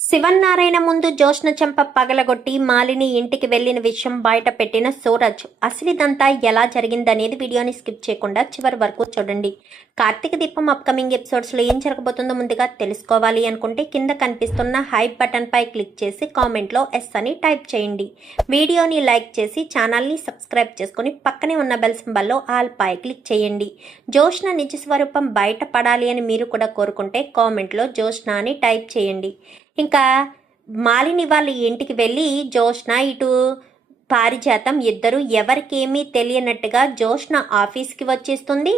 శివన్నారాయణ ముందు జోష్న చెంప పగలగొట్టి మాలిని ఇంటికి వెళ్లిన విషయం బయట పెట్టిన సూరజ్. అసలిదంతా ఎలా జరిగిందనేది వీడియోని స్కిప్ చేయకుండా చివరి వరకు చూడండి. కార్తీక దీపం అప్కమింగ్ ఎపిసోడ్స్లో ఏం జరగబోతుందో ముందుగా తెలుసుకోవాలి అనుకుంటే కింద కనిపిస్తున్న హైప్ బటన్ పై క్లిక్ చేసి కామెంట్లో ఎస్ అని టైప్ చేయండి. వీడియోని లైక్ చేసి ఛానల్ని సబ్స్క్రైబ్ చేసుకుని పక్కనే ఉన్న బెల్ సింబల్లో ఆల్ పై క్లిక్ చేయండి. జోష్న నిజ స్వరూపం బయటపడాలి అని మీరు కూడా కోరుకుంటే కామెంట్లో జోష్న అని టైప్ చేయండి. ఇంకా మాలిని వాళ్ళ ఇంటికి వెళ్ళి జోష్న ఇటు పారిజాతం ఇద్దరు ఎవరికేమీ తెలియనట్టుగా జోష్న ఆఫీస్కి వచ్చేస్తుంది.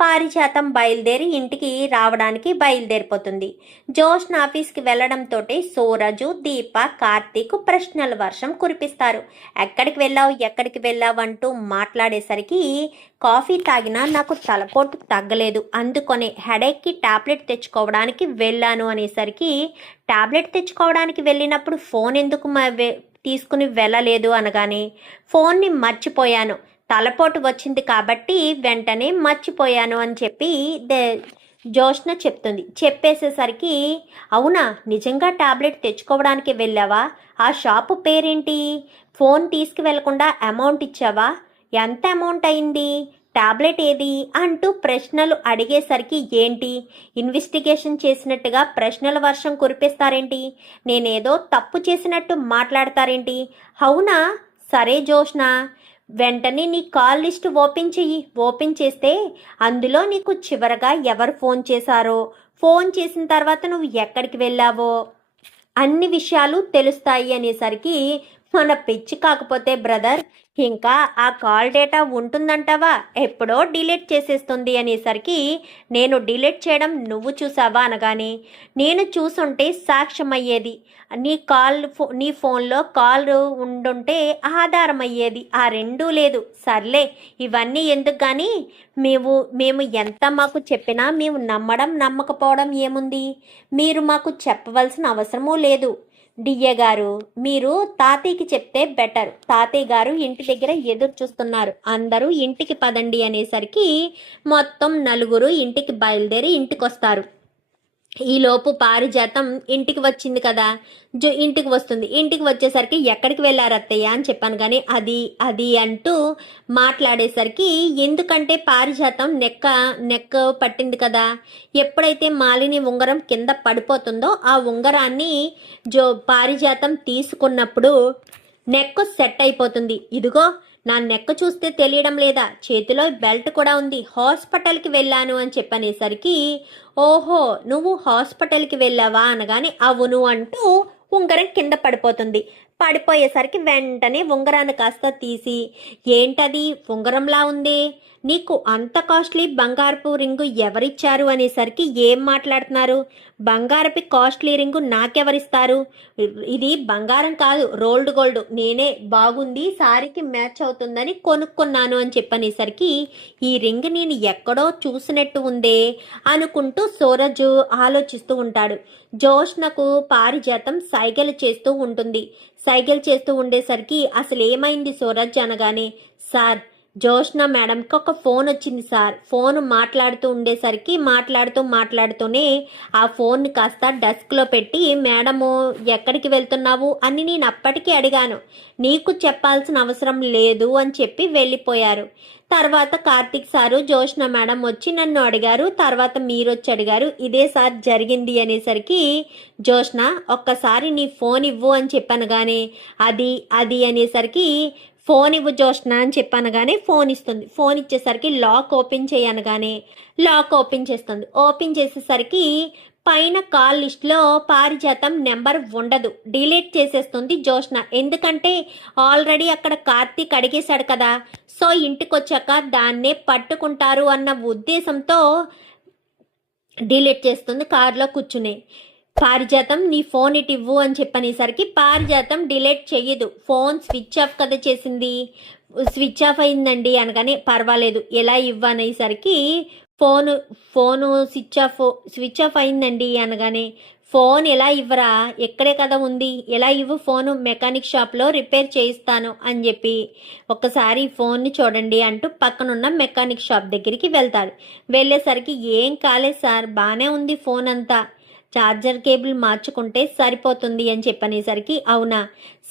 పారిజాతం బయలుదేరి ఇంటికి రావడానికి బయలుదేరిపోతుంది. జోష్న ఆఫీస్కి వెళ్ళడంతో సూరజు, దీప, కార్తీక్ ప్రశ్నల వర్షం కురిపిస్తారు. ఎక్కడికి వెళ్ళావు అంటూ మాట్లాడేసరికి కాఫీ తాగినా నాకు తలపోటు తగ్గలేదు, అందుకొనే హెడేక్కి టాబ్లెట్ తెచ్చుకోవడానికి వెళ్ళాను అనేసరికి టాబ్లెట్ తెచ్చుకోవడానికి వెళ్ళినప్పుడు ఫోన్ ఎందుకు తీసుకుని వెళ్ళలేదు అనగానే ఫోన్ని మర్చిపోయాను, తలపోటు వచ్చింది కాబట్టి వెంటనే మర్చిపోయాను అని చెప్పి జోష్న చెప్తుంది. చెప్పేసేసరికి అవునా, నిజంగా టాబ్లెట్ తెచ్చుకోవడానికి వెళ్ళావా? ఆ షాపు పేరేంటి? ఫోన్ తీసుకువెళ్లకుండా అమౌంట్ ఇచ్చావా? ఎంత అమౌంట్ అయింది? టాబ్లెట్ ఏది అంటూ ప్రశ్నలు అడిగేసరికి ఏంటి ఇన్వెస్టిగేషన్ చేసినట్టుగా ప్రశ్నల వర్షం కురిపిస్తారేంటి? నేనేదో తప్పు చేసినట్టు మాట్లాడతారేంటి? అవునా, సరే జోష్న, వెంటనే నీ కాల్ లిస్ట్ ఓపెన్ చేస్తే అందులో నీకు చివరగా ఎవరు ఫోన్ చేశారో, ఫోన్ చేసిన తర్వాత నువ్వు ఎక్కడికి వెళ్ళావో అన్ని విషయాలు తెలుస్తాయి అనేసరికి మన పిచ్చి కాకపోతే బ్రదర్ ఇంకా ఆ కాల్ డేటా ఉంటుందంటావా? ఎప్పుడో డిలీట్ చేసేస్తుంది అనేసరికి నేను డిలీట్ చేయడం నువ్వు చూసావా అనగానే నేను చూసుంటే సాక్ష్యం అయ్యేది, నీ ఫోన్లో కాల్ ఉండుంటే ఆధారం అయ్యేది, ఆ రెండూ లేదు. సర్లే ఇవన్నీ ఎందుకు కానీ మేము ఎంత మాకు చెప్పినా మేము నమ్మకపోవడం ఏముంది? మీరు మాకు చెప్పవలసిన అవసరమూ లేదు. డిఏ గారు, మీరు తాతయ్యకి చెప్తే బెటర్, తాతయ్య గారు ఇంటి దగ్గర ఎదురు చూస్తున్నారు, అందరూ ఇంటికి పదండి అనేసరికి మొత్తం నలుగురు ఇంటికి బయలుదేరి ఇంటికి వస్తారు. ఈలోపు పారిజాతం ఇంటికి వచ్చింది కదా, ఇంటికి వస్తుంది. ఇంటికి వచ్చేసరికి ఎక్కడికి వెళ్ళారు అత్తయ్య అని చెప్పాను కానీ అది అంటూ మాట్లాడేసరికి ఎందుకంటే పారిజాతం నెక్క పట్టింది కదా. ఎప్పుడైతే మాలిని ఉంగరం కింద పడిపోతుందో ఆ ఉంగరాన్ని పారిజాతం తీసుకున్నప్పుడు నెక్ సెట్ అయిపోతుంది. ఇదిగో నా నెక్క చూస్తే తెలియడం లేదా, చేతిలో బెల్ట్ కూడా ఉంది, హాస్పిటల్కి వెళ్ళాను అని చెప్పనేసరికి ఓహో నువ్వు హాస్పిటల్కి వెళ్ళావా అనగానే అవును అంటూ ఉంగరం కింద పడిపోతుంది. పడిపోయేసరికి వెంటనే ఉంగరాన్ని కాస్త తీసి ఏంటది ఉంగరంలా ఉంది, నీకు అంత కాస్ట్లీ బంగారపు రింగు ఎవరిచ్చారు అనేసరికి ఏం మాట్లాడుతున్నారు, బంగారపు కాస్ట్లీ రింగు నాకెవరిస్తారు, ఇది బంగారం కాదు రోల్డ్ గోల్డ్, నేనే బాగుంది సారీకి మ్యాచ్ అవుతుందని కొనుక్కున్నాను అని చెప్పనేసరికి ఈ రింగ్ నేను ఎక్కడో చూసినట్టు ఉందే అనుకుంటూ సూరజ్ ఆలోచిస్తూ ఉంటాడు. జోష్నకు పారిజాతం సైగలు చేస్తూ ఉంటుంది. సైగలు చేస్తూ ఉండేసరికి అసలు ఏమైంది సూరజ్ అనగానే సార్ జోష్న మేడంకి ఒక ఫోన్ వచ్చింది సార్, ఫోన్ మాట్లాడుతూనే ఆ ఫోన్ని కాస్త డెస్క్లో పెట్టి మేడము ఎక్కడికి వెళ్తున్నావు అని నేను అప్పటికీ అడిగాను, నీకు చెప్పాల్సిన అవసరం లేదు అని చెప్పి వెళ్ళిపోయారు. తర్వాత కార్తీక్ సారు జోష్న మేడం వచ్చి నన్ను అడిగారు, తర్వాత మీరు వచ్చి అడిగారు, ఇదే సార్ జరిగింది అనేసరికి జోష్న ఒక్కసారి నీ ఫోన్ ఇవ్వు అని చెప్పాను కానీ అది అనేసరికి ఫోన్ ఇవ్వు జోష్న అని చెప్పనగానే ఫోన్ ఇస్తుంది. ఫోన్ ఇచ్చేసరికి లాక్ ఓపెన్ చేయనగానే లాక్ ఓపెన్ చేస్తుంది. ఓపెన్ చేసేసరికి పైన కాల్ లిస్ట్లో పారిజాతం నెంబర్ ఉండదు, డిలీట్ చేసేస్తుంది జోష్న. ఎందుకంటే ఆల్రెడీ అక్కడ కార్తీక్ అడిగేశాడు కదా, సో ఇంటికి వచ్చాక దాన్నే పట్టుకుంటారు అన్న ఉద్దేశంతో డిలీట్ చేస్తుంది కారులో కూర్చునే. పారిజాతం నీ ఫోన్ ఇటు ఇవ్వు అని చెప్పనేసరికి పారిజాతం డిలీట్ చెయ్యదు, ఫోన్ స్విచ్ ఆఫ్ కదా చేసింది, స్విచ్ ఆఫ్ అయిందండి అనగానే పర్వాలేదు ఎలా ఇవ్వనేసరికి ఫోను స్విచ్ ఆఫ్ అయిందండి అనగానే ఫోన్ ఎలా ఇవ్వరా, ఎక్కడే కదా ఉంది, ఎలా ఇవ్వు ఫోను, మెకానిక్ షాప్లో రిపేర్ చేయిస్తాను అని చెప్పి ఒక్కసారి ఫోన్ని చూడండి అంటూ పక్కనున్న మెకానిక్ షాప్ దగ్గరికి వెళ్తాడు. వెళ్ళేసరికి ఏం కాలేదు సార్, బాగానే ఉంది ఫోన్ అంతా, ఛార్జర్ కేబుల్ మార్చుకుంటే సరిపోతుంది అని చెప్పనేసరికి అవునా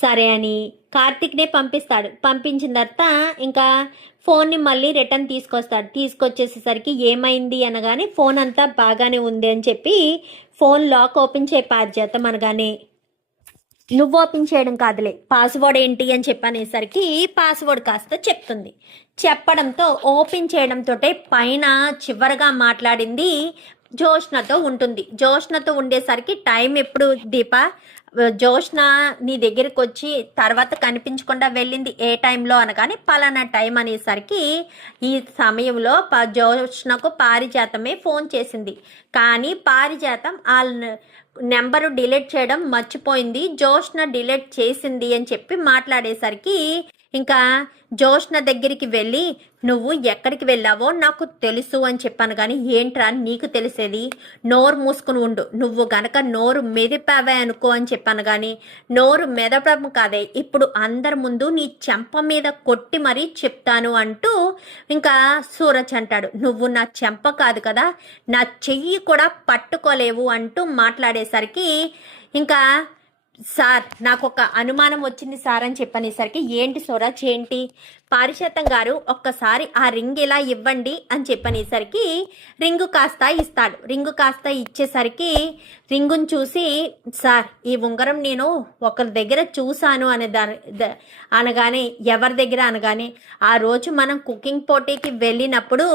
సరే అని కార్తిక్నే పంపిస్తాడు. పంపించిన తర్వాత ఇంకా ఫోన్ని మళ్ళీ రిటర్న్ తీసుకొస్తాడు. తీసుకొచ్చేసేసరికి ఏమైంది అనగానే ఫోన్ అంతా బాగానే ఉంది అని చెప్పి ఫోన్ లాక్ ఓపెన్ చేయ పారిజాతం అనగానే నువ్వు ఓపెన్ చేయడం కాదులే పాస్వర్డ్ ఏంటి అని చెప్పనేసరికి పాస్వర్డ్ కాస్త చెప్తుంది. చెప్పడంతో ఓపెన్ చేయడంతో పైన చివరగా మాట్లాడింది జోష్నతో ఉంటుంది. జోష్నతో ఉండేసరికి టైం ఎప్పుడు దీప జోష్న నీ దగ్గరికి వచ్చి తర్వాత కనిపించకుండా వెళ్ళింది ఏ టైంలో అనగానే పలానా టైం అనేసరికి ఈ సమయంలో జోష్నకు పారిజాతమే ఫోన్ చేసింది. కానీ పారిజాతం ఆ నెంబరు డిలీట్ చేయడం మర్చిపోయింది, జోష్న డిలీట్ చేసింది అని చెప్పి మాట్లాడేసరికి ఇంకా జోష్న దగ్గరికి వెళ్ళి నువ్వు ఎక్కడికి వెళ్ళావో నాకు తెలుసు అని చెప్పాను. కానీ ఏంట్రా నీకు తెలిసేది, నోరు మూసుకుని ఉండు, నువ్వు గనక నోరు మెదిపావే అనుకో అని చెప్పాను. కానీ నోరు మెదపడం కాదే, ఇప్పుడు అందరి ముందు నీ చెంప మీద కొట్టి మరీ చెప్తాను అంటూ ఇంకా సూరజ్ అంటాడు. నువ్వు నా చెంప కాదు కదా, నా చెయ్యి కూడా పట్టుకోలేవు అంటూ మాట్లాడేసరికి ఇంకా సార్ నాకు ఒక అనుమానం వచ్చింది సార్ అని చెప్పనేసరికి ఏంటి సూరజ్ ఏంటి, పారిజాతం గారు ఒక్కసారి ఆ రింగ్ ఇలా ఇవ్వండి అని చెప్పనేసరికి రింగు కాస్త ఇస్తాడు. రింగు కాస్త ఇచ్చేసరికి రింగును చూసి సార్ ఈ ఉంగరం నేను ఒకరి దగ్గర చూశాను అనగానే ఎవరి దగ్గర అనగానే ఆ రోజు మనం కుకింగ్ పోటీకి వెళ్ళినప్పుడు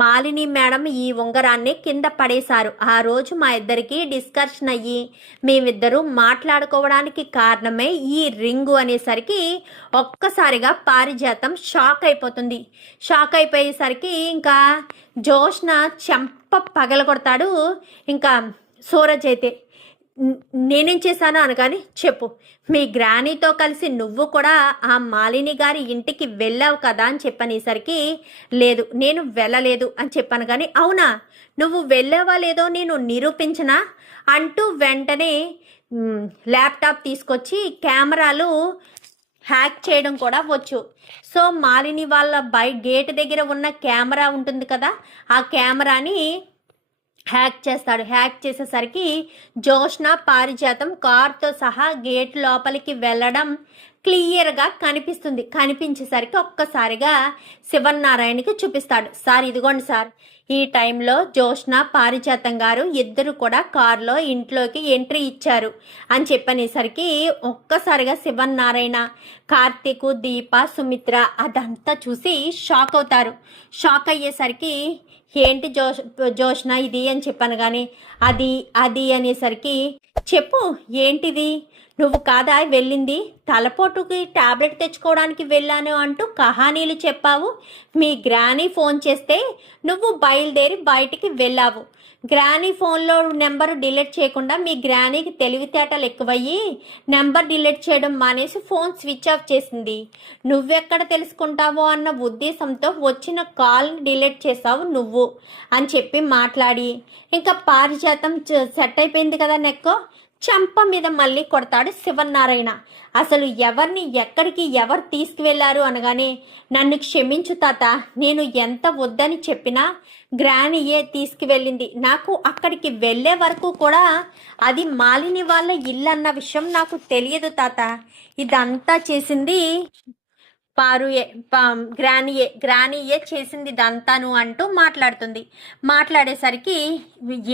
మాలిని మేడం ఈ ఉంగరాన్ని కింద పడేశారు. ఆ రోజు మా ఇద్దరికి డిస్కషన్ అయ్యి మేమిద్దరూ మాట్లాడుకోవడానికి కారణమే ఈ రింగు అనేసరికి ఒక్కసారిగా పారిజాతం షాక్ అయిపోతుంది. షాక్ అయిపోయేసరికి ఇంకా జోష్న చెంప పగలగొడతాడు. ఇంకా సూరజ్ అయితే నేనేం చేశాను అనగాని చెప్పు, మీ గ్రానీతో కలిసి నువ్వు కూడా ఆ మాలిని గారి ఇంటికి వెళ్ళావు కదా అని చెప్పనేసరికి లేదు నేను వెళ్ళలేదు అని చెప్పాను. కానీ అవునా నువ్వు వెళ్ళావా లేదో నేను నిరూపించనా అంటూ వెంటనే ల్యాప్టాప్ తీసుకొచ్చి కెమెరాలు హ్యాక్ చేయడం కూడా వచ్చు. సో మాలిని వాళ్ళ గేట్ దగ్గర ఉన్న కెమెరా ఉంటుంది కదా, ఆ కెమెరాని హ్యాక్ చేస్తాడు. హ్యాక్ చేసేసరికి జోష్న పారిజాతం కార్తో సహా గేట్ లోపలికి వెళ్ళడం క్లియర్గా కనిపిస్తుంది. కనిపించేసరికి ఒక్కసారిగా శివనారాయణకి చూపిస్తాడు. సార్ ఇదిగోండి సార్, ఈ టైంలో జోష్న పారిజాతం గారు ఇద్దరు కూడా కారులో ఇంట్లోకి ఎంట్రీ ఇచ్చారు అని చెప్పనేసరికి ఒక్కసారిగా శివనారాయణ, కార్తీక్, దీప, సుమిత్ర అదంతా చూసి షాక్ అవుతారు. షాక్ అయ్యేసరికి ఏంటి జోష్న ఇది అని చెప్పాను. కానీ అది అనేసరికి చెప్పు ఏంటిది, నువ్వు కాదా వెళ్ళింది, తలపోటుకి టాబ్లెట్ తెచ్చుకోవడానికి వెళ్ళాను అంటూ కహానీలు చెప్పావు. మీ గ్రానీ ఫోన్ చేస్తే నువ్వు బయలుదేరి బయటికి వెళ్ళావు. గ్రానీ ఫోన్లో నెంబర్ డిలీట్ చేయకుండా మీ గ్రానీకి తెలివితేటలు ఎక్కువయ్యి నెంబర్ డిలీట్ చేయడం మానేసి ఫోన్ స్విచ్ ఆఫ్ చేసింది. నువ్వెక్కడ తెలుసుకుంటావో అన్న ఉద్దేశంతో వచ్చిన కాల్ని డిలీట్ చేసావు నువ్వు అని చెప్పి మాట్లాడి ఇంకా పారిజాతం సెట్ అయిపోయింది కదా నెక్కో చంప మీద మళ్ళీ కొడతాడు శివనారాయణ. అసలు ఎవరిని ఎక్కడికి ఎవరు తీసుకువెళ్లారు అనగానే నన్ను క్షమించు తాత, నేను ఎంత వద్దని చెప్పినా గ్రానీయే తీసుకువెళ్ళింది. నాకు అక్కడికి వెళ్ళే వరకు కూడా అది మాలిని వాళ్ళ ఇల్లు అన్న విషయం నాకు తెలియదు తాత. ఇదంతా చేసింది గ్రానీయే చేసింది ఇదంతాను అంటూ మాట్లాడుతుంది. మాట్లాడేసరికి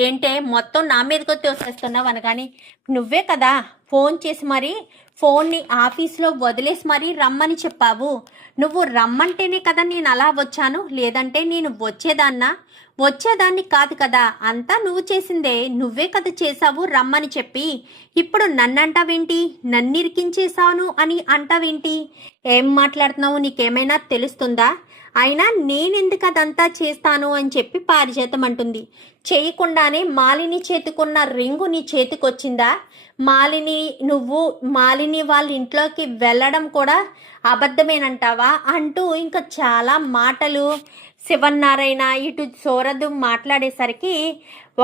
ఏంటే మొత్తం నా మీదకి తోసేస్తున్నావు అనగాని నువ్వే కదా ఫోన్ చేసి మరి ఫోన్ని ఆఫీస్లో వదిలేసి మరీ రమ్మని చెప్పావు. నువ్వు రమ్మంటేనే కదా నేను అలా వచ్చాను, లేదంటే నేను వచ్చేదాన్ని కాదు కదా. అంతా నువ్వు చేసిందే, నువ్వే కదా చేసావు రమ్మని చెప్పి. ఇప్పుడు నన్నంటావేంటి, నన్నిరికించేశాను అని అంటావేంటి? ఏం మాట్లాడుతున్నావు, నీకేమైనా తెలుస్తుందా? అయినా నేనెందుకు అదంతా చేస్తాను అని చెప్పి పారిజాతం అంటుంది. చేయకుండానే మాలిని చేతికున్న రింగు నీ చేతికొచ్చిందా? నువ్వు మాలిని వాళ్ళ ఇంట్లోకి వెళ్ళడం కూడా అబద్ధమేనంటావా అంటూ ఇంకా చాలా మాటలు శివనారాయణ ఇటు సూరజ్ మాట్లాడేసరికి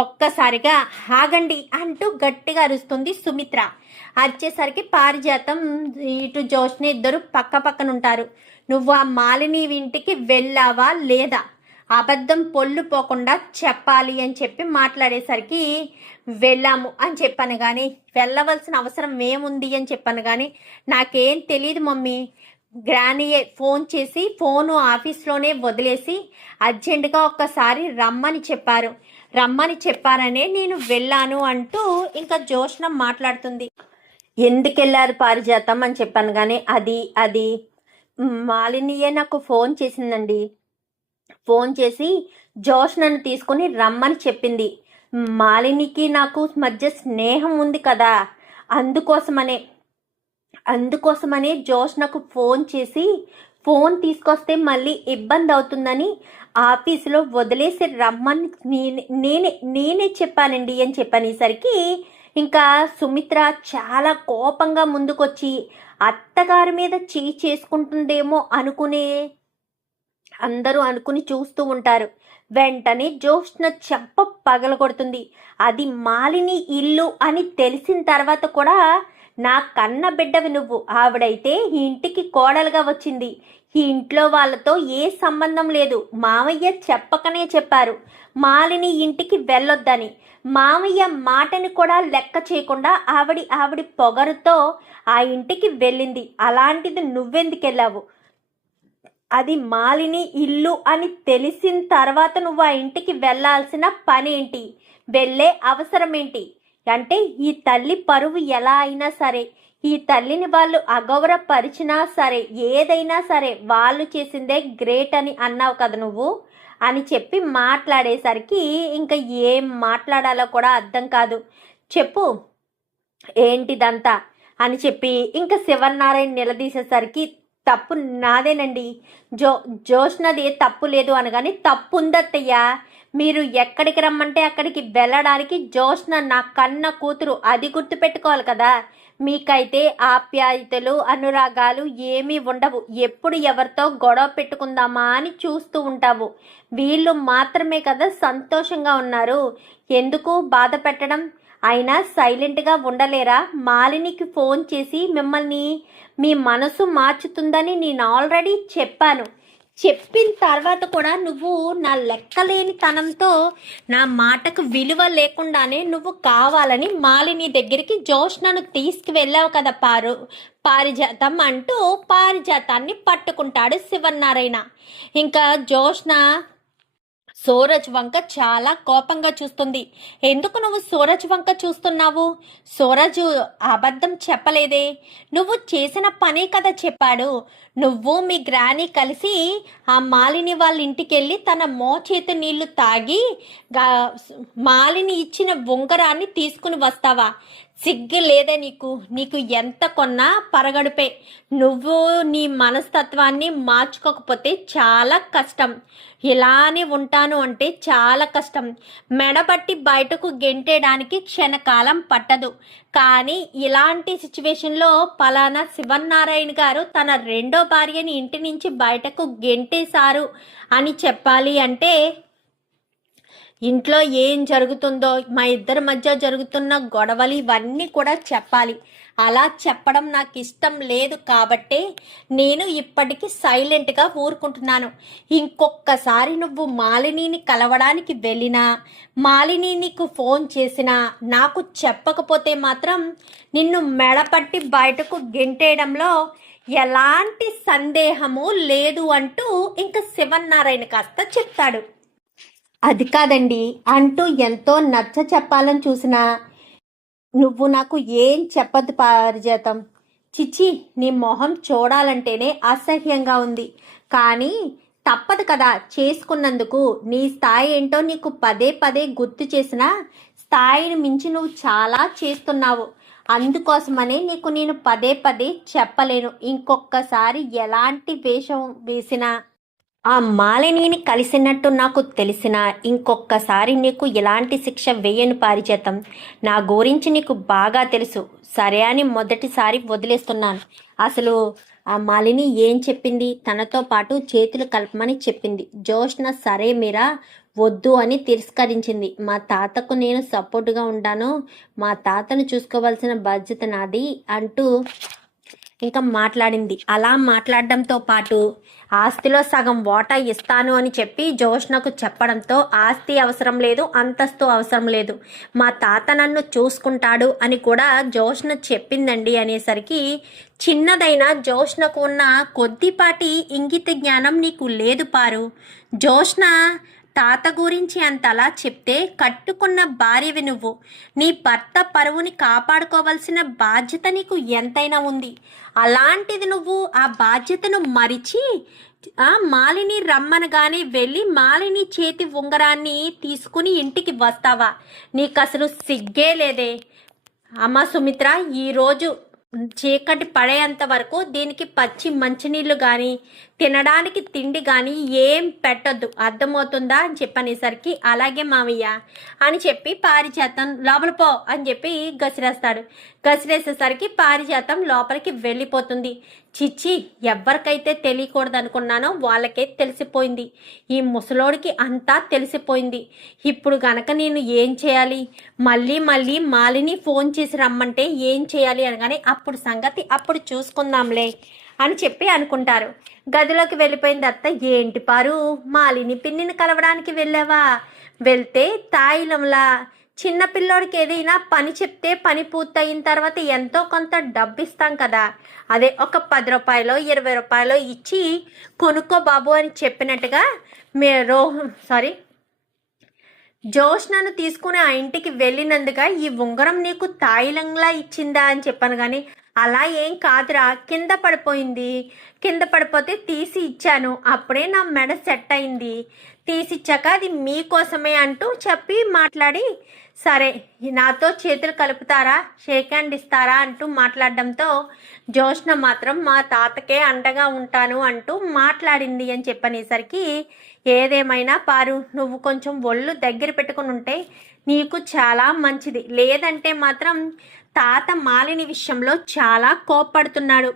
ఒక్కసారిగా ఆగండి అంటూ గట్టిగా అరుస్తుంది సుమిత్ర. అరిచేసరికి పారిజాతం ఇటు జోష్ని ఇద్దరు పక్క పక్కన ఉంటారు. నువ్వు ఆ మాలిని ఇంటికి వెళ్ళావా లేదా అబద్ధం పొల్లు పోకుండా చెప్పాలి అని చెప్పి మాట్లాడేసరికి వెళ్ళాము అని చెప్పాను. కానీ వెళ్ళవలసిన అవసరం ఏముంది అని చెప్పాను. కానీ నాకేం తెలియదు మమ్మీ, గ్రానీయే ఫోన్ చేసి ఫోను ఆఫీస్లోనే వదిలేసి అర్జెంటుగా ఒక్కసారి రమ్మని చెప్పారనే నేను వెళ్ళాను అంటూ ఇంకా జోష్న మాట్లాడుతుంది. ఎందుకు వెళ్ళారు పారిజాతం అని చెప్పాను. కానీ అది మాలినియే నాకు ఫోన్ చేసిందండి. ఫోన్ చేసి జోష్నను తీసుకుని రమ్మని చెప్పింది. మాలినికి నాకు మధ్య స్నేహం ఉంది కదా, అందుకోసమనే జోష్నకు ఫోన్ చేసి ఫోన్ తీసుకొస్తే మళ్ళీ ఇబ్బంది అవుతుందని ఆఫీసులో వదిలేసి రమ్మని నేనే చెప్పానండి అని చెప్పనేసరికి ఇంకా సుమిత్ర చాలా కోపంగా ముందుకొచ్చి అత్తగారి మీద చేసుకుంటుందేమో అందరూ అనుకుని చూస్తూ ఉంటారు. వెంటనే జోష్న చెంప పగలగొడుతుంది. అది మాలిని ఇల్లు అని తెలిసిన తర్వాత కూడా నా కన్న బిడ్డవి నువ్వు, ఆవిడైతే ఈ ఇంటికి కోడలుగా వచ్చింది, ఈ ఇంట్లో వాళ్ళతో ఏ సంబంధం లేదు, మామయ్య చెప్పకనే చెప్పారు మాలిని ఇంటికి వెళ్ళొద్దని. మామయ్య మాటని కూడా లెక్క చేయకుండా ఆవిడి పొగరుతో ఆ ఇంటికి వెళ్ళింది. అలాంటిది నువ్వెందుకెళ్ళావు? అది మాలిని ఇల్లు అని తెలిసిన తర్వాత నువ్వు ఆ ఇంటికి వెళ్ళాల్సిన పనేంటి? వెళ్ళే అవసరం ఏంటి? అంటే ఈ తల్లి పరువు ఎలా అయినా సరే, ఈ తల్లిని వాళ్ళు అగౌరవపరిచినా సరే, ఏదైనా సరే వాళ్ళు చేసిందే గ్రేట్ అని అన్నావు కదా నువ్వు అని చెప్పి మాట్లాడేసరికి ఇంకా ఏం మాట్లాడాలో కూడా అర్థం కాదు. చెప్పు ఏంటిదంతా అని చెప్పి ఇంకా శివనారాయణ నిలదీసేసరికి తప్పు నాదేనండి, జోష్నది తప్పు లేదు అనగాని తప్పు ఉందత్తయ్యా. మీరు ఎక్కడికి రమ్మంటే అక్కడికి వెళ్ళడానికి జోష్న నా కన్న కూతురు, అది గుర్తుపెట్టుకోవాలి కదా. మీకైతే ఆప్యాయతలు అనురాగాలు ఏమీ ఉండవు, ఎప్పుడు ఎవరితో గొడవ పెట్టుకుందామా అని చూస్తూ ఉంటావు. వీళ్ళు మాత్రమే కదా సంతోషంగా ఉన్నారు, ఎందుకు బాధ పెట్టడం? అయినా సైలెంట్గా ఉండలేరా? మాలినికి ఫోన్ చేసి మిమ్మల్ని మీ మనసు మార్చుతుందని నేను ఆల్రెడీ చెప్పాను. చెప్పిన తర్వాత కూడా నువ్వు నా లెక్కలేని తనంతో నా మాటకు విలువ లేకుండానే నువ్వు కావాలని మాలిని దగ్గరికి జోష్నను తీసుకువెళ్ళావు కదా పారిజాతం అంటూ పారిజాతాన్ని పట్టుకుంటాడు శివనారాయణ. ఇంకా జోష్న సూరజ్ వంక చాలా కోపంగా చూస్తుంది. ఎందుకు నువ్వు సూరజ్ వంక చూస్తున్నావు? సూరజ్ అబద్ధం చెప్పలేదే, నువ్వు చేసిన పనే కదా చెప్పాడు. నువ్వు మీ గ్రాని కలిసి ఆ మాలిని వాళ్ళ ఇంటికి వెళ్ళి తన మోచేతి నీళ్లు తాగి మాలిని ఇచ్చిన ఉంగరాన్ని తీసుకుని వస్తావా? సిగ్గు లేదే నీకు ఎంత కొన్నా పరగడుపే. నువ్వు నీ మనస్తత్వాన్ని మార్చుకోకపోతే చాలా కష్టం. ఇలానే ఉంటాను అంటే చాలా కష్టం. మెడబట్టి బయటకు గెంటేయడానికి క్షణకాలం పట్టదు. కానీ ఇలాంటి సిచ్యువేషన్లో పలానా శివనారాయణ గారు తన రెండో భార్యని ఇంటి నుంచి బయటకు గెంటేశారు అని చెప్పాలి అంటే ఇంట్లో ఏం జరుగుతుందో, మా ఇద్దరి మధ్య జరుగుతున్న గొడవలు ఇవన్నీ కూడా చెప్పాలి. అలా చెప్పడం నాకు ఇష్టం లేదు కాబట్టే నేను ఇప్పటికీ సైలెంట్గా ఊరుకుంటున్నాను. ఇంకొకసారి నువ్వు మాలినిని కలవడానికి వెళ్ళినా, మాలిని నీకు ఫోన్ చేసినా నాకు చెప్పకపోతే మాత్రం నిన్ను మెడపట్టి బయటకు గెంటేయడంలో ఎలాంటి సందేహము లేదు అంటూ ఇంకా శివనారాయణ కాస్త చెప్తాడు. అది కాదండి అంటూ ఎంతో నచ్చ చెప్పాలని చూసినా నువ్వు నాకు ఏం చెప్పదు పారిజాతం. చిచ్చి, నీ మొహం చూడాలంటేనే అసహ్యంగా ఉంది. కానీ తప్పదు కదా చేసుకున్నందుకు. నీ స్థాయి ఏంటో నీకు పదే పదే గుర్తు చేసిన స్థాయిని మించి నువ్వు చాలా చేస్తున్నావు. అందుకోసమనే నీకు నేను పదే పదే చెప్పలేను. ఇంకొకసారి ఎలాంటి వేషం వేసినా, ఆ మాలినిని కలిసినట్టు నాకు తెలిసిన ఇంకొకసారి నీకు ఎలాంటి శిక్ష వేయను పారిజాతం. నా గురించి నీకు బాగా తెలుసు. సరే అని మొదటిసారి వదిలేస్తున్నాను. అసలు ఆ మాలిని ఏం చెప్పింది? తనతో పాటు చేతులు కలపమని చెప్పింది. జోష్న సరే మీరా వద్దు అని తిరస్కరించింది. మా తాతకు నేను సపోర్టుగా ఉంటాను, మా తాతను చూసుకోవాల్సిన బాధ్యత నాది అంటూ ఇంకా మాట్లాడింది. అలా మాట్లాడడంతో పాటు ఆస్తిలో సగం వాటా ఇస్తాను అని చెప్పి జోష్నకు చెప్పడంతో ఆస్తి అవసరం లేదు, అంతస్తు అవసరం లేదు, మా తాత నన్ను చూసుకుంటాడు అని కూడా జోష్న చెప్పిందండి అనేసరికి చిన్నదైన జోష్నకు ఉన్న కొద్దిపాటి ఇంగిత జ్ఞానం నీకు లేదు పారు. జోష్న తాత గురించి అంతలా చెప్తే కట్టుకున్న భార్యవి నువ్వు, నీ భర్త పరువుని కాపాడుకోవాల్సిన బాధ్యత నీకు ఎంతైనా ఉంది. అలాంటిది నువ్వు ఆ బాధ్యతను మరిచి మాలిని రమ్మనగానే వెళ్ళి మాలిని చేతి ఉంగరాన్ని తీసుకుని ఇంటికి వస్తావా? నీకు అసలు సిగ్గే లేదే అమ్మా సుమిత్ర. ఈరోజు చీకటి పడేంత వరకు దీనికి పచ్చి మంచినీళ్ళు కానీ తినడానికి తిండి కానీ ఏం పెట్టొద్దు, అర్థమవుతుందా అని చెప్పనేసరికి అలాగే మావయ్య అని చెప్పి పారిజాతం లోపల పో అని చెప్పి గసిరేస్తాడు. గసిరేసేసరికి పారిజాతం లోపలికి వెళ్ళిపోతుంది. చిచ్చి, ఎవరికైతే తెలియకూడదు అనుకున్నానో వాళ్ళకే తెలిసిపోయింది. ఈ ముసలోడికి అంతా తెలిసిపోయింది. ఇప్పుడు గనక నేను ఏం చేయాలి? మళ్ళీ మళ్ళీ మాలిని ఫోన్ చేసి రమ్మంటే ఏం చేయాలి అనగానే అప్పుడు సంగతి అప్పుడు చూసుకుందాంలే అని చెప్పి అనుకుంటారు. గదిలోకి వెళ్ళిపోయింది అత్త. ఏంటి పారు, మాలిని పిన్నిని కలవడానికి వెళ్ళావా? వెళ్తే తాయిలంలా చిన్న పిల్లోడికి ఏదైనా పని చెప్తే పని పూర్తయిన తర్వాత ఎంతో కొంత డబ్బు ఇస్తాం కదా, అదే ఒక 10 రూపాయలు 20 రూపాయలు ఇచ్చి కొనుక్కో బాబు అని చెప్పినట్టుగా జోష్నను తీసుకుని ఆ ఇంటికి వెళ్ళినందుగా ఈ ఉంగరం నీకు తాయిలంలా ఇచ్చిందా అని చెప్పాను. కానీ అలా ఏం కాదురా, కింద పడిపోయింది, కింద పడిపోతే తీసి ఇచ్చాను, అప్పుడే నా మెడ సెట్ అయింది, తీసిచ్చాక అది మీకోసమే అంటూ చెప్పి మాట్లాడి సరే నాతో చేతులు కలుపుతారా, షేక్ హ్యాండ్ ఇస్తారా అంటూ మాట్లాడడంతో జోష్న మాత్రం మా తాతకే అండగా ఉంటాను అంటూ మాట్లాడింది అని చెప్పనేసరికి ఏదేమైనా పారు, నువ్వు కొంచెం ఒళ్ళు దగ్గర పెట్టుకుని ఉంటే నీకు చాలా మంచిది. లేదంటే మాత్రం తాత మాలిని విషయంలో చాలా కోప్పడుతున్నాడు,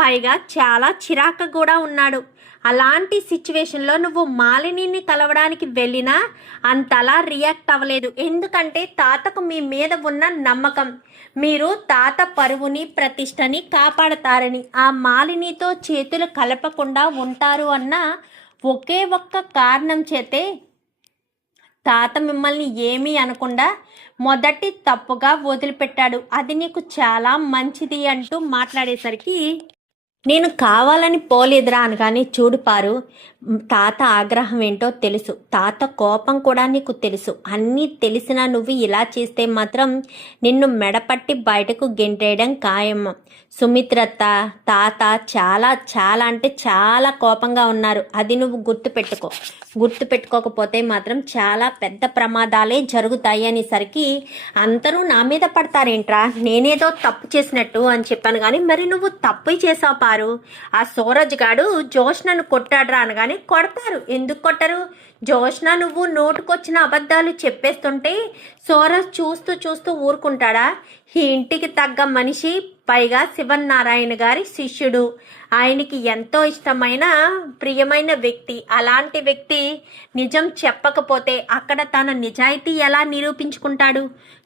పైగా చాలా చిరాక కూడా ఉన్నాడు. అలాంటి సిచ్యువేషన్లో నువ్వు మాలినిని కలవడానికి వెళ్ళినా అంతలా రియాక్ట్ అవ్వలేదు. ఎందుకంటే తాతకు మీ మీద ఉన్న నమ్మకం, మీరు తాత పరువుని ప్రతిష్టని కాపాడతారని, ఆ మాలినితో చేతులు కలపకుండా ఉంటారు అన్న ఒకే ఒక్క కారణం చేతే తాత మిమ్మల్ని ఏమీ అనకుండా మొదటి తప్పుగా వదిలిపెట్టాడు. అది నీకు చాలా మంచిది అంటూ మాట్లాడేసరికి నేను కావాలని పోలేదురా అనగానే చూడు పారు, తాత ఆగ్రహం ఏంటో తెలుసు, తాత కోపం కూడా నీకు తెలుసు. అన్నీ తెలిసినా నువ్వు ఇలా చేస్తే మాత్రం నిన్ను మెడపట్టి బయటకు గెంటేయడం ఖాయం. సుమిత్రత్త తాత చాలా చాలా అంటే చాలా కోపంగా ఉన్నారు, అది నువ్వు గుర్తుపెట్టుకోకపోతే మాత్రం చాలా పెద్ద ప్రమాదాలే జరుగుతాయి అనేసరికి అందరూ నా మీద పడతారేంట్రా, నేనేదో తప్పు చేసినట్టు అని చెప్పాను. కానీ మరి నువ్వు తప్పు చేసావు పారు, ఆ సూరజ్ గాడు జోష్నను కొట్టాడురా అనగానే కొడతారు, ఎందుకు కొట్టరు? జోష్న నువ్వు నోటుకొచ్చిన అబద్ధాలు చెప్పేస్తుంటే సూరజ్ చూస్తూ చూస్తూ ఊరుకుంటాడా? ఈ ఇంటికి తగ్గ మనిషి, పైగా శివనారాయణ గారి శిష్యుడు, ఆయనకి ఎంతో ఇష్టమైన ప్రియమైన వ్యక్తి. అలాంటి వ్యక్తి నిజం చెప్పకపోతే అక్కడ తన నిజాయితీ ఎలా నిరూపించుకుంటాడు?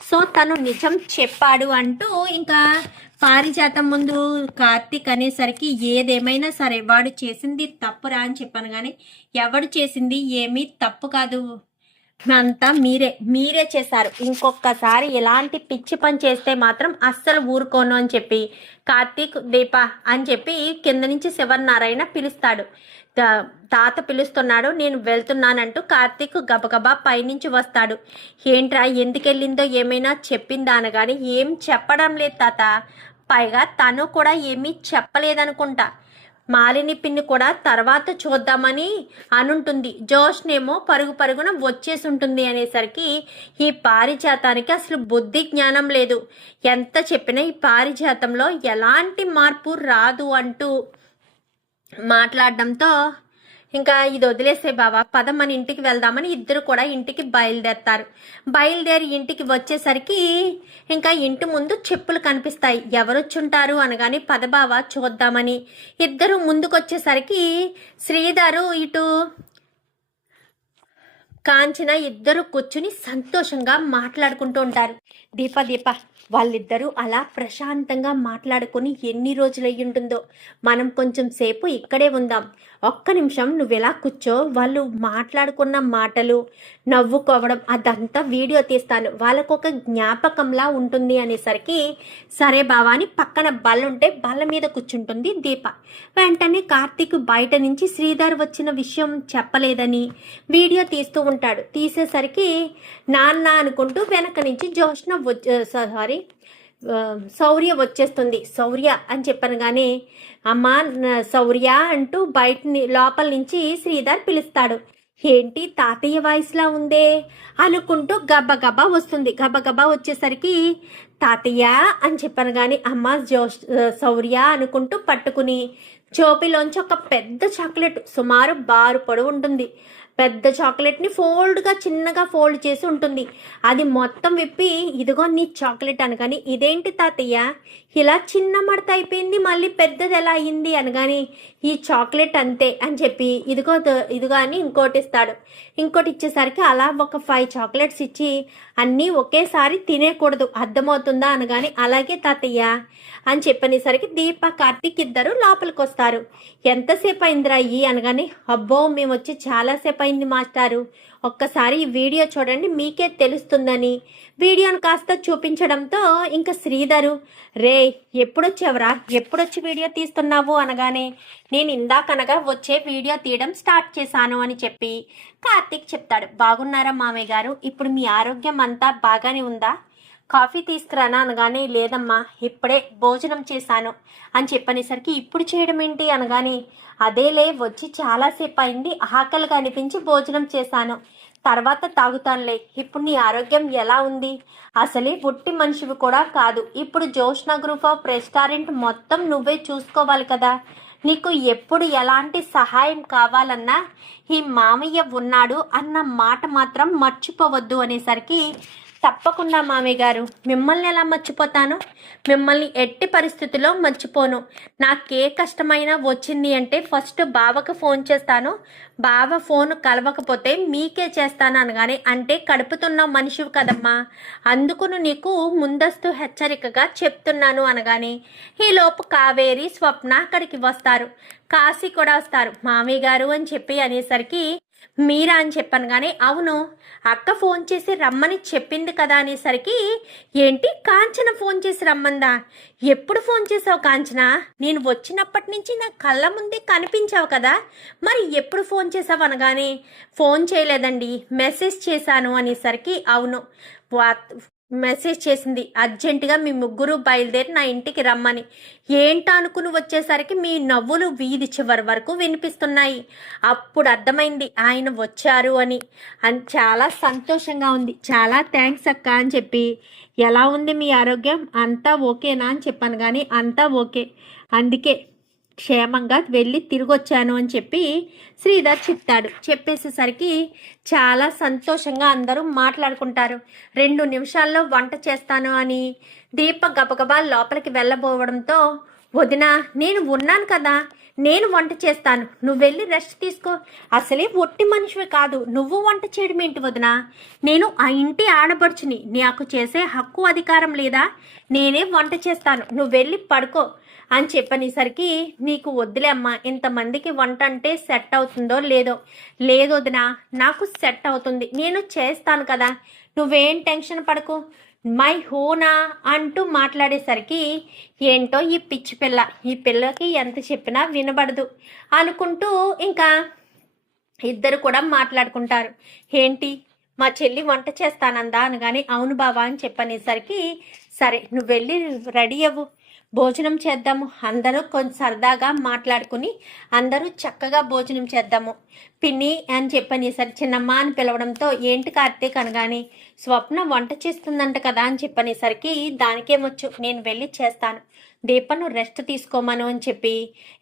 సో తను నిజం చెప్పాడు అంటూ ఇంకా పారిజాతం ముందు కార్తీక్ అనేసరికి ఏదేమైనా సరే వాడు చేసింది తప్పురా అని చెప్పాను. కానీ ఎవడు చేసింది ఏమీ తప్పు కాదు, అంతా మీరే చేశారు, ఇంకొకసారి ఎలాంటి పిచ్చి పని చేస్తే మాత్రం అస్సలు ఊరుకోను అని చెప్పి కార్తీక్ దీప అని చెప్పి కింద నుంచి శివనారాయణ పిలుస్తాడు. తాత పిలుస్తున్నాడు, నేను వెళ్తున్నానంటూ కార్తీక్ గబగబా పైనుంచి వస్తాడు. ఏంట్రా ఎందుకెళ్ళిందో ఏమైనా చెప్పిందా అనగాని ఏం చెప్పడం లేదు తాత, పైగా తను కూడా ఏమీ చెప్పలేదనుకుంటా, మాలిని పిన్ని కూడా తర్వాత చూద్దామని అనుంటుంది, జోష్నేమో పరుగున వచ్చేసి ఉంటుంది అనేసరికి ఈ పారిజాతానికి అసలు బుద్ధి జ్ఞానం లేదు. ఎంత చెప్పినా ఈ పారిజాతంలో ఎలాంటి మార్పు రాదు అంటూ మాట్లాడడంతో ఇంకా ఇది వదిలేసే బావా, పద మన ఇంటికి వెళ్దామని ఇద్దరు కూడా ఇంటికి బయలుదేరతారు. బయలుదేరి ఇంటికి వచ్చేసరికి ఇంకా ఇంటి ముందు చెప్పులు కనిపిస్తాయి. ఎవరొచ్చుంటారు అనగానే పద బావా చూద్దామని ఇద్దరు ముందుకొచ్చేసరికి శ్రీధరు ఇటు కాంచన ఇద్దరు కూర్చుని సంతోషంగా మాట్లాడుకుంటూ ఉంటారు. దీప వాళ్ళిద్దరూ అలా ప్రశాంతంగా మాట్లాడుకొని ఎన్ని రోజులయ్యుంటుందో. మనం కొంచెం సేపు ఇక్కడే ఉందాం, ఒక్క నిమిషం నువ్వు ఎలా కూర్చో, వాళ్ళు మాట్లాడుకున్న మాటలు నవ్వుకోవడం అదంతా వీడియో తీస్తాను, వాళ్ళకొక జ్ఞాపకంలా ఉంటుంది అనేసరికి సరే బావా అని పక్కన బల్ల ఉంటే బల్ల మీద కూర్చుంటుంది దీప. వెంటనే కార్తీక్ బయట నుంచి శ్రీధర్ వచ్చిన విషయం చెప్పలేదని వీడియో తీస్తూ ఉంటాడు. తీసేసరికి నాన్న అనుకుంటూ వెనక నుంచి జోష్న శౌర్య వచ్చేస్తుంది. శౌర్య అని చెప్పనగానే అమ్మా శౌర్య అంటూ లోపల నుంచి శ్రీధర్ పిలుస్తాడు. ఏంటి తాతయ్య వాయిస్లా ఉందే అనుకుంటూ గబగబా వస్తుంది. గబగబా వచ్చేసరికి తాతయ్య అని చెప్పనగానే అమ్మ శౌర్య అనుకుంటూ పట్టుకుని చోపిలోంచి ఒక పెద్ద చాక్లెట్ సుమారు 6 పొడవు ఉంటుంది. పెద్ద చాక్లెట్ని ఫోల్డ్గా చిన్నగా ఫోల్డ్ చేసి ఉంటుంది. అది మొత్తం విప్పి ఇదిగో నీ చాక్లెట్ అనగాని ఇదేంటి తాతయ్య ఇలా చిన్న మడత అయిపోయింది, మళ్ళీ పెద్దది ఎలా అయింది అనగాని ఈ చాక్లెట్ అంతే అని చెప్పి ఇదిగో అని ఇంకోటి ఇస్తాడు. ఇంకోటి ఇచ్చేసరికి అలా ఒక 5 చాక్లెట్స్ ఇచ్చి అన్నీ ఒకేసారి తినేకూడదు అర్థమవుతుందా అనగాని అలాగే తాతయ్య అని చెప్పనేసరికి దీప కార్తీక్ ఇద్దరు లోపలికి వస్తారు. ఎంతసేపు అయిందిరా అనగానే అబ్బో మేము వచ్చి చాలాసేపు అయింది మాస్టారు, ఒక్కసారి ఈ వీడియో చూడండి మీకే తెలుస్తుందని వీడియోను కాస్త చూపించడంతో ఇంకా శ్రీధరు రే ఎప్పుడొచ్చావురా, ఎప్పుడొచ్చి వీడియో తీస్తున్నావు అనగానే నేను ఇందాకనగా వచ్చే వీడియో తీయడం స్టార్ట్ చేశాను అని చెప్పి కార్తీక్ చెప్తాడు. బాగున్నారా మామయ్య గారు, ఇప్పుడు మీ ఆరోగ్యం అంతా బాగానే ఉందా, కాఫీ తీసుకురానా అనగానే లేదమ్మా ఇప్పుడే భోజనం చేశాను అని చెప్పనేసరికి ఇప్పుడు చేయడం ఏంటి అనగానే అదేలే వచ్చి చాలాసేపు అయింది, ఆకలిగా అనిపించి భోజనం చేశాను, తర్వాత తాగుతానులే, ఇప్పుడు నీ ఆరోగ్యం ఎలా ఉంది, అసలే ఒట్టి మనిషివి కూడా కాదు, ఇప్పుడు జోష్న గ్రూప్ ఆఫ్ రెస్టారెంట్ మొత్తం నువ్వే చూసుకోవాలి కదా, నీకు ఎప్పుడు ఎలాంటి సహాయం కావాలన్నా ఈ మామయ్య ఉన్నాడు అన్న మాట మాత్రం మర్చిపోవద్దు అనేసరికి తప్పకుండా మామయ్య గారు, మిమ్మల్ని ఎలా మర్చిపోతాను, మిమ్మల్ని ఎట్టి పరిస్థితుల్లో మర్చిపోను, నాకే కష్టమైనా వచ్చింది అంటే ఫస్ట్ బావకు ఫోన్ చేస్తాను, బావ ఫోన్ కలవకపోతే మీకే చేస్తాను అనగానే అంటే కడుపుతున్న మనిషివి కదమ్మా, అందుకును నీకు ముందస్తు హెచ్చరికగా చెప్తున్నాను అనగానే ఈలోపు కావేరి స్వప్న అక్కడికి వస్తారు, కాశీ కూడా వస్తారు. మామయ్య గారు అని చెప్పి అనేసరికి మీరా అని చెప్పాను కానీ అవును అక్క ఫోన్ చేసి రమ్మని చెప్పింది కదా అనేసరికి ఏంటి కాంచన ఫోన్ చేసి రమ్మందా, ఎప్పుడు ఫోన్ చేసావు కాంచన, నేను వచ్చినప్పటి నుంచి నా కళ్ళ ముందే కనిపించావు కదా, మరి ఎప్పుడు ఫోన్ చేసావు అనగానే ఫోన్ చేయలేదండి మెసేజ్ చేశాను అనేసరికి అవును మెసేజ్ చేసింది అర్జెంటుగా మీ ముగ్గురు బయలుదేరి నా ఇంటికి రమ్మని, ఏంటా అనుకుని వచ్చేసరికి మీ నవ్వులు వీధి చివరి వరకు వినిపిస్తున్నాయి, అప్పుడు అర్థమైంది ఆయన వచ్చారు అని చాలా సంతోషంగా ఉంది, చాలా థ్యాంక్స్ అక్క అని చెప్పి ఎలా ఉంది మీ ఆరోగ్యం అంతా ఓకేనా అని చెప్పాను కానీ అంతా ఓకే, అందుకే క్షేమంగా వెళ్ళి తిరిగి వచ్చాను అని చెప్పి శ్రీధర్ చెప్తాడు. చెప్పేసేసరికి చాలా సంతోషంగా అందరూ మాట్లాడుకుంటారు. 2 నిమిషాల్లో వంట చేస్తాను అని దీప గబగబా లోపలికి వెళ్ళబోవడంతో వదిన నేను ఉన్నాను కదా, నేను వంట చేస్తాను, నువ్వు వెళ్ళి రెస్ట్ తీసుకో, అసలే ఒట్టి మనిషివి కాదు, నువ్వు వంట చేయడం ఏంటి వదిన, నేను ఆ ఇంటి ఆడబడుచుని, నాకు చేసే హక్కు అధికారం లేదా, నేనే వంట చేస్తాను, నువ్వు వెళ్ళి పడుకో అని చెప్పనేసరికి నీకు వద్దులే అమ్మా, ఇంతమందికి వంట అంటే సెట్ అవుతుందో లేదు వదినా, నాకు సెట్ అవుతుంది, నేను చేస్తాను కదా, నువ్వేం టెన్షన్ పడకు, మై హోనా అంటూ మాట్లాడేసరికి ఏంటో ఈ పిచ్చి పిల్ల, ఈ పిల్లకి ఎంత చెప్పినా వినబడదు అనుకుంటూ ఇంకా ఇద్దరు కూడా మాట్లాడుకుంటారు. ఏంటి మా చెల్లి వంట చేస్తానందా అనగానే అవును బావా అని చెప్పనేసరికి సరే నువ్వు వెళ్ళి రెడీ అవ్వు, భోజనం చేద్దాము, అందరూ కొంచెం సరదాగా మాట్లాడుకుని అందరూ చక్కగా భోజనం చేద్దాము పిన్ని అని చెప్పనేసరికి చిన్నమ్మ అని పిలవడంతో ఏంటి కార్తీక్ అనగానే స్వప్న వంట చేస్తుందంట కదా అని చెప్పనేసరికి దానికేమొచ్చు, నేను వెళ్ళి చేస్తాను, దీపను రెస్ట్ తీసుకోమను అని చెప్పి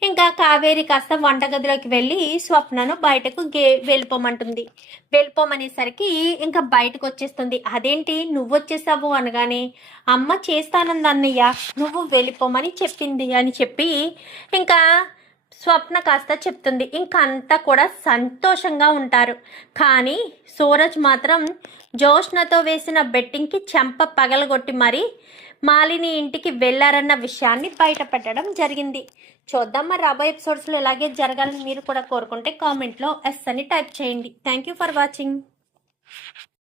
ఇంకా కావేరి కాస్త వంటగదిలోకి వెళ్ళి స్వప్నను బయటకు వెళ్ళిపోమనేసరికి ఇంకా బయటకు వచ్చేస్తుంది. అదేంటి నువ్వు వచ్చేసావు అనగానే అమ్మ చేస్తానంది అన్నయ్య, నువ్వు వెళ్ళిపోమని చెప్పింది అని చెప్పి ఇంకా స్వప్న కాస్త చెప్తుంది. ఇంకా అంతా కూడా సంతోషంగా ఉంటారు. కానీ సూరజ్ మాత్రం జోష్నతో వేసిన బెట్టింగ్కి చెంప పగలగొట్టి మరి మాలిని ఇంటికి వెళ్ళారన్న విషయాన్ని బయట పెట్టడం జరిగింది. చూద్దాం మరి రాబోయే ఎపిసోడ్స్లో ఇలాగే జరగాలని మీరు కూడా కోరుకుంటే కామెంట్లో ఎస్ అని టైప్ చేయండి. Thank you for watching.